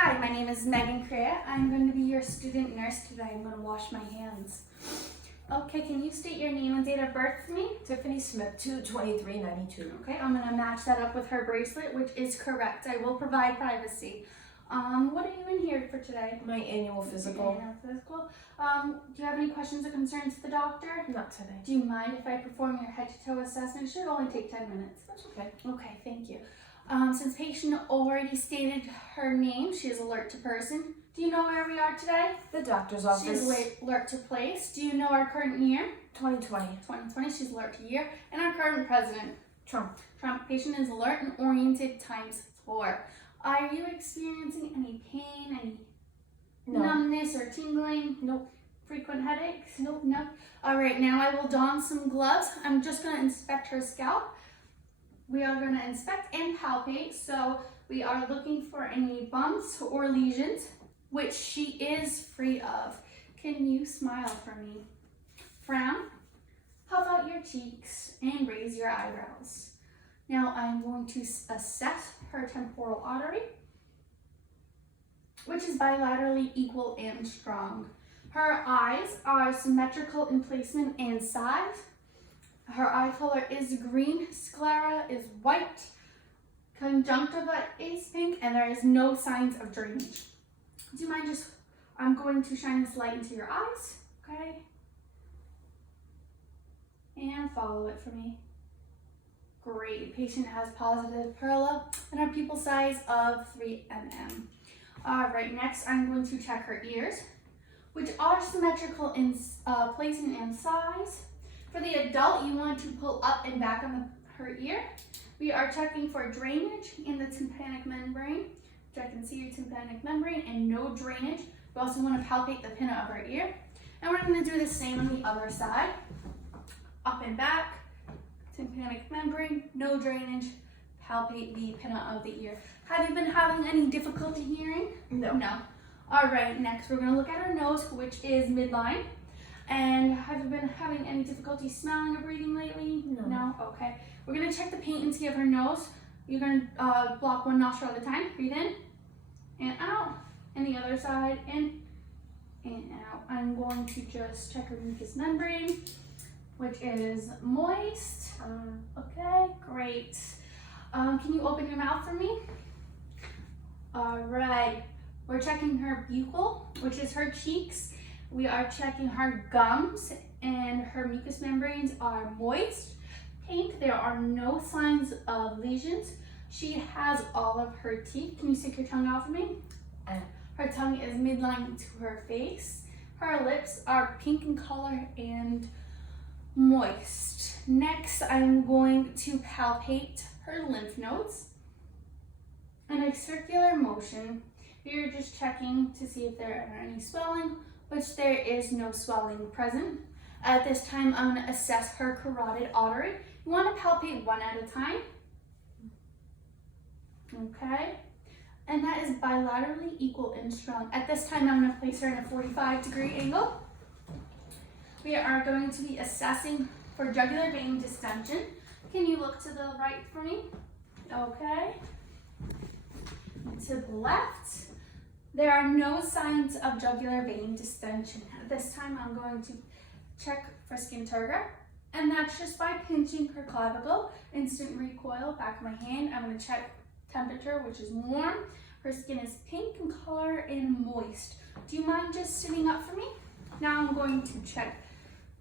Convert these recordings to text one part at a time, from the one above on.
Hi, my name is Megan Crea. I'm going to be your student nurse today. I'm going to wash my hands. Okay, can you state your name and date of birth for me? Tiffany Smith, 2/23/92. Okay, I'm going to match that up with her bracelet, which is correct. I will provide privacy. What are you in here for today? My annual physical. Annual physical. Do you have any questions or concerns with the doctor? Not today. Do you mind if I perform your head to toe assessment? It should only take 10 minutes. That's okay. Okay, thank you. Since patient already stated her name, she is alert to person. Do you know where we are today? The doctor's She's office. alert to place. Do you know our current year? 2020. 2020, she's alert to year. And our current president? Trump. Trump. Patient is alert and oriented ×4. Are you experiencing any pain, any No. numbness or tingling? Nope. Frequent headaches? Nope. No. All right, now I will don some gloves. I'm just going to inspect her scalp. We are going to inspect and palpate, so we are looking for any bumps or lesions, which she is free of. Can you smile for me? Frown, puff out your cheeks, and raise your eyebrows. Now I'm going to assess her temporal artery, which is bilaterally equal and strong. Her eyes are symmetrical in placement and size. Her eye color is green, sclera is white, conjunctiva is pink, and there is no signs of drainage. Do you mind I'm going to shine this light into your eyes, okay? And follow it for me. Great, patient has positive perla and her pupil size of 3 mm. All right, next I'm going to check her ears, which are symmetrical in placement and size. For the adult, you want to pull up and back on her ear. We are checking for drainage in the tympanic membrane, which I can see your tympanic membrane, and no drainage. We also want to palpate the pinna of her ear. And we're going to do the same on the other side. Up and back, tympanic membrane, no drainage, palpate the pinna of the ear. Have you been having any difficulty hearing? No. No. All right, next we're going to look at her nose, which is midline. And have you been having any difficulty smelling or breathing lately? No. Okay. We're going to check the patency of her nose. You're going to block one nostril at a time. Breathe in and out. And the other side, in and out. I'm going to just check her mucous membrane, which is moist. Okay, great. Can you open your mouth for me? All right. We're checking her buccal, which is her cheeks. We are checking her gums, and her mucous membranes are moist, pink. There are no signs of lesions. She has all of her teeth. Can you stick your tongue out for me? Her tongue is midline to her face. Her lips are pink in color and moist. Next, I'm going to palpate her lymph nodes in a circular motion. We're just checking to see if there are any swelling, which there is no swelling present. At this time, I'm going to assess her carotid artery. You want to palpate one at a time. Okay. And that is bilaterally equal and strong. At this time, I'm going to place her in a 45-degree angle. We are going to be assessing for jugular vein distension. Can you look to the right for me? Okay. To the left. There are no signs of jugular vein distension. At this time, I'm going to check for skin turgor, and that's just by pinching her clavicle. Instant recoil, back of my hand. I'm going to check temperature, which is warm. Her skin is pink in color and moist. Do you mind just sitting up for me? Now I'm going to check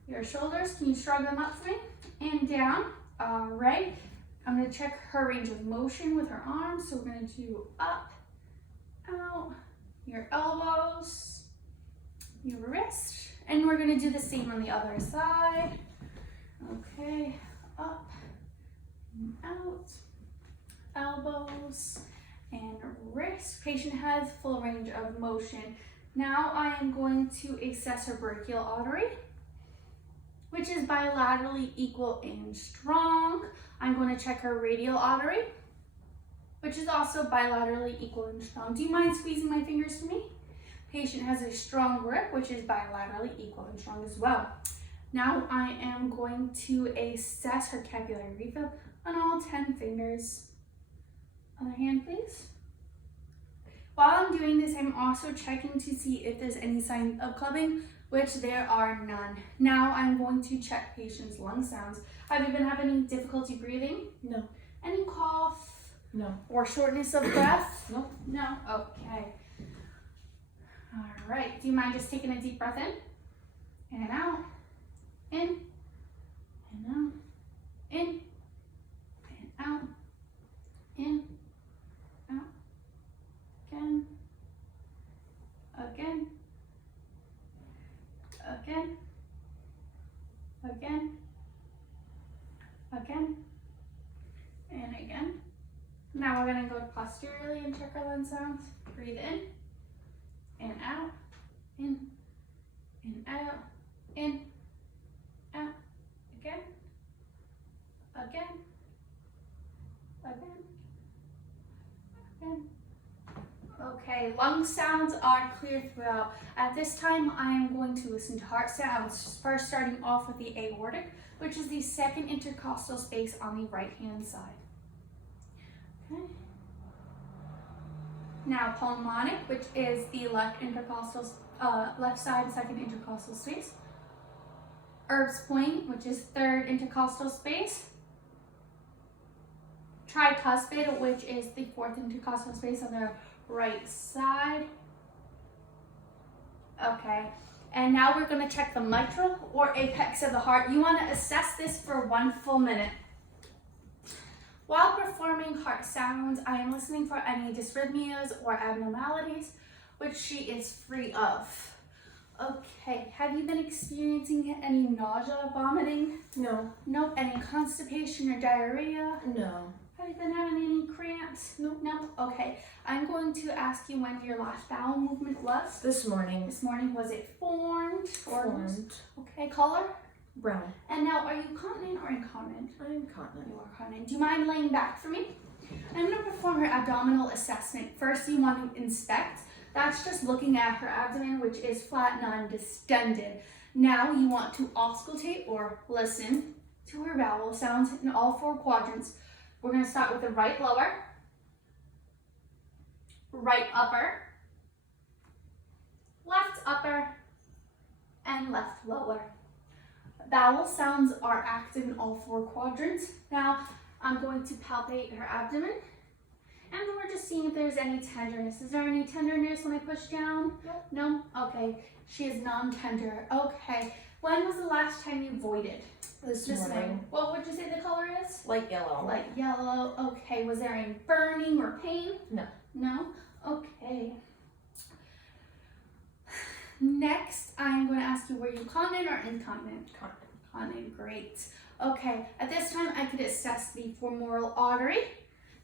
your shoulders. Can you shrug them up for me? And down. All right. I'm going to check her range of motion with her arms. So we're going to do up, out, your elbows, your wrist, and we're going to do the same on the other side. Okay, up and out, elbows and wrist. Patient has full range of motion. Now I am going to assess her brachial artery, which is bilaterally equal and strong. I'm going to check her radial artery, which is also bilaterally equal and strong. Do you mind squeezing my fingers for me? Patient has a strong grip, which is bilaterally equal and strong as well. Now I am going to assess her capillary refill on all 10 fingers. Other hand, please. While I'm doing this, I'm also checking to see if there's any signs of clubbing, which there are none. Now I'm going to check patient's lung sounds. Have you been having any difficulty breathing? No. Any cough No. or shortness of breath? Nope. No? Okay. All right. Do you mind just taking a deep breath in and out? In and out. In and out. In, out. Again. Again. Again. Again. Again. And again. Now we're gonna go posteriorly and check our lung sounds. Breathe in and out, in and out, in, out, again, again, again, again. Okay, lung sounds are clear throughout. At this time, I am going to listen to heart sounds. First, starting off with the aortic, which is the second intercostal space on the right-hand side. Okay. Now pulmonic, which is the left intercostal, left side, second intercostal space. Erb's point, which is third intercostal space. Tricuspid, which is the fourth intercostal space on the right side. Okay, and now we're going to check the mitral or apex of the heart. You want to assess this for 1 full minute. While performing heart sounds, I am listening for any dysrhythmias or abnormalities, which she is free of. Okay, have you been experiencing any nausea, vomiting? No. Nope. Any constipation or diarrhea? No. Have you been having any cramps? Nope. Nope. Okay, I'm going to ask you when your last bowel movement was. This morning. This morning, was it formed? Or Formed. Okay, color? Brown. And now, are you continent or incontinent? I'm continent. You are continent. Do you mind laying back for me? I'm going to perform her abdominal assessment. First, you want to inspect. That's just looking at her abdomen, which is flat, non-distended. Now, you want to auscultate or listen to her bowel sounds in all 4 quadrants. We're going to start with the right lower, right upper, left upper, and left lower. Bowel sounds are active in all 4 quadrants. Now, I'm going to palpate her abdomen, and we're just seeing if there's any tenderness. Is there any tenderness when I push down? Nope. No? Okay. She is non-tender. Okay. When was the last time you voided? This morning. What would you say the color is? Light yellow. Light yellow. Okay. Was there any burning or pain? No. No? Okay. Next, I'm going to ask you, were you continent or incontinent? Continent. Continent, great. Okay, at this time I could assess the femoral artery,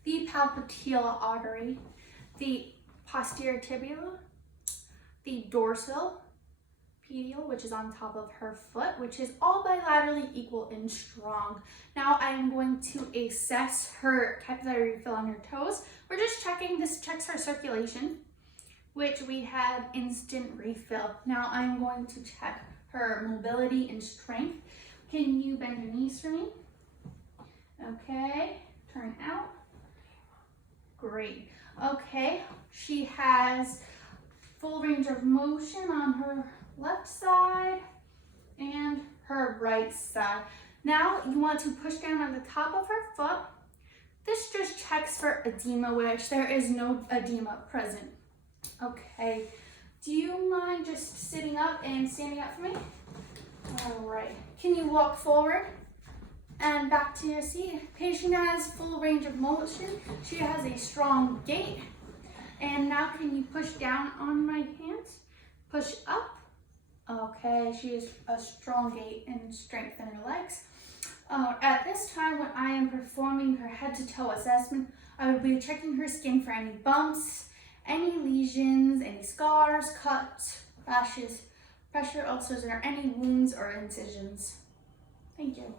the popliteal artery, the posterior tibia, the dorsal pedal, which is on top of her foot, which is all bilaterally equal and strong. Now I'm going to assess her capillary refill on her toes. We're just checking, this checks her circulation, which we have instant refill. Now I'm going to check her mobility and strength. Can you bend your knees for me? Okay, turn out. Great. Okay, she has full range of motion on her left side and her right side. Now you want to push down on the top of her foot. This just checks for edema, which there is no edema present. Okay, do you mind just sitting up and standing up for me? All right, can you walk forward and back to your seat? Patient has full range of motion. She has a strong gait. And now can you push down on my hands? Push up. Okay, she has a strong gait and strength in her legs. At this time, when I am performing her head to toe assessment, I would be checking her skin for any bumps, any lesions, any scars, cuts, rashes, pressure ulcers, or any wounds or incisions. Thank you.